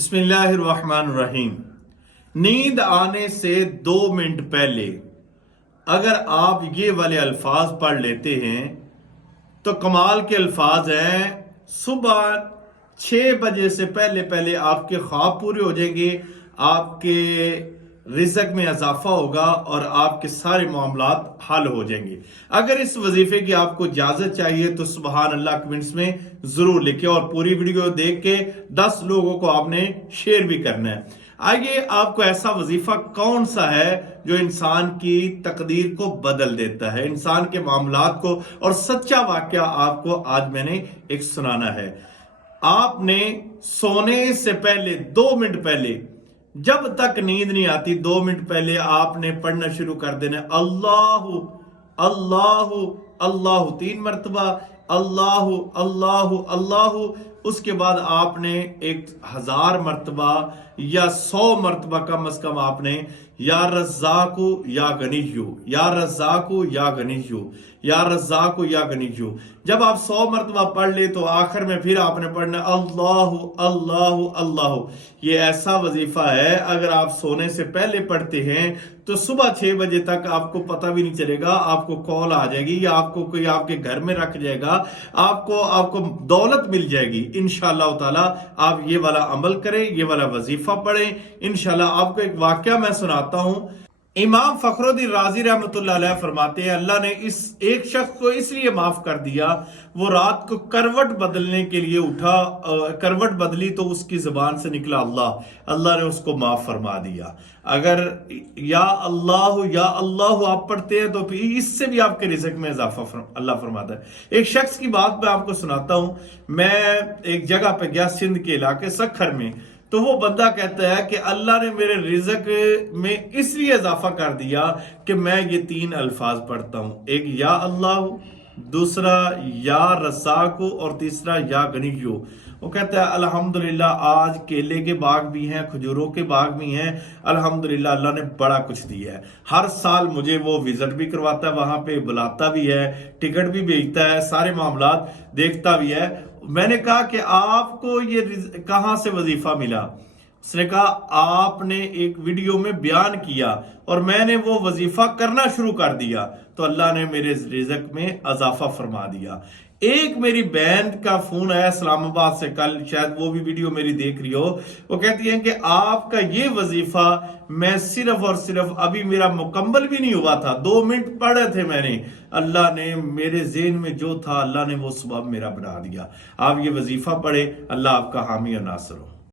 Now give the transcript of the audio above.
बिस्मिल्लाहिर्रहमानिर्रहीम। नींद आने से 2 मिनट पहले अगर आप ये वाले अल्फाज पढ़ लेते हैं तो कमाल के अल्फाज हैं। सुबह 6 बजे से पहले पहले आपके ख्वाब पूरे हो जाएंगे, आपके रिज़्क में इजाफा होगा और आपके सारे मामलात हल हो जाएंगे। अगर इस वजीफे की आपको इजाजत चाहिए तो सुबहान अल्लाह कमेंट्स में जरूर लिखें और पूरी वीडियो देख के 10 लोगों को आपने शेयर भी करना है। आइए, आपको ऐसा वजीफा कौन सा है जो इंसान की तकदीर को बदल देता है, इंसान के मामलात को, और सच्चा वाकया आपको आज मैंने एक सुनाना है। आपने सोने से पहले 2 मिनट पहले, जब तक नींद नहीं आती 2 मिनट पहले आपने पढ़ना शुरू कर देना, अल्लाहु अल्लाहु अल्लाहु 3 मरतबा, अल्लाहु अल्लाहु अल्लाहु। उसके बाद आपने 1000 मरतबा या 100 मरतबा कम अज कम आपने या रज़्ज़ाक़ु या गनिय्यु, या रज़्ज़ाक़ु या गनिय्यु, या रज़्ज़ाक़ु या गनिय्यु। जब आप 100 मरतबा पढ़ ले तो आखिर में फिर आपने पढ़ना अल्लाहु अल्लाहु अल्लाहु। ये ऐसा वजीफा है, अगर आप सोने से पहले पढ़ते हैं तो सुबह 6 बजे तक आपको पता भी नहीं चलेगा, आपको कॉल आ जाएगी या आपको कोई आपके घर में रख जाएगा, आपको दौलत मिल जाएगी। इंशाअल्लाह ताला आप ये वाला अमल करें, ये वाला वजीफा पढ़ें। इंशाअल्लाह आपको एक वाकया मैं सुनाता हूं। इमाम फखरुद्दीन राजी रहमतुल्लाह अलैह फरमाते हैं, अल्लाह ने इस एक शख्स को इसलिए माफ कर दिया, वो रात को करवट बदलने के लिए उठा, करवट बदली तो उसकी जुबान से निकला अल्लाह, अल्लाह ने उसको माफ फरमा दिया। अगर या अल्लाह आप पढ़ते हैं तो फिर इससे भी आपके रिज़्क में इजाफा अल्लाह फरमाता है। एक शख्स की बात मैं आपको सुनाता हूं। मैं एक जगह पे गया, सिंध के इलाके सखर में, तो वो बंदा कहता है कि अल्लाह ने मेरे रिज़्क में इसलिए इजाफा कर दिया कि मैं ये 3 अल्फाज पढ़ता हूं, एक या अल्लाह, दूसरा या रज़्ज़ाक़ु और तीसरा या गनिय्यु। वो कहता है अल्हम्दुलिल्लाह, आज केले के बाग भी हैं, खजूरों के बाग भी हैं, अल्हम्दुलिल्लाह अल्लाह ने बड़ा कुछ दिया है। हर साल मुझे वो विजिट भी करवाता है, वहां पे बुलाता भी है, टिकट भी भेजता है, सारे मामलात देखता भी है। मैंने कहा कि आपको ये कहां से वजीफा मिला? उसने कहा आपने एक वीडियो में बयान किया और मैंने वो वजीफा करना शुरू कर दिया तो अल्लाह ने मेरे रिज़्क में इजाफा फरमा दिया। एक मेरी बहन का फोन आया इस्लामाबाद से कल, शायद वो भी वीडियो मेरी देख रही हो। वो कहती है कि आपका ये वजीफा मैं सिर्फ और सिर्फ, अभी मेरा मुकम्मल भी नहीं हुआ था, 2 मिनट पढ़े थे मैंने, अल्लाह ने मेरे ज़हन में जो था अल्लाह ने वो सबब मेरा बना दिया। आप ये वजीफा पढ़े, अल्लाह आपका हामी और नासिर हो।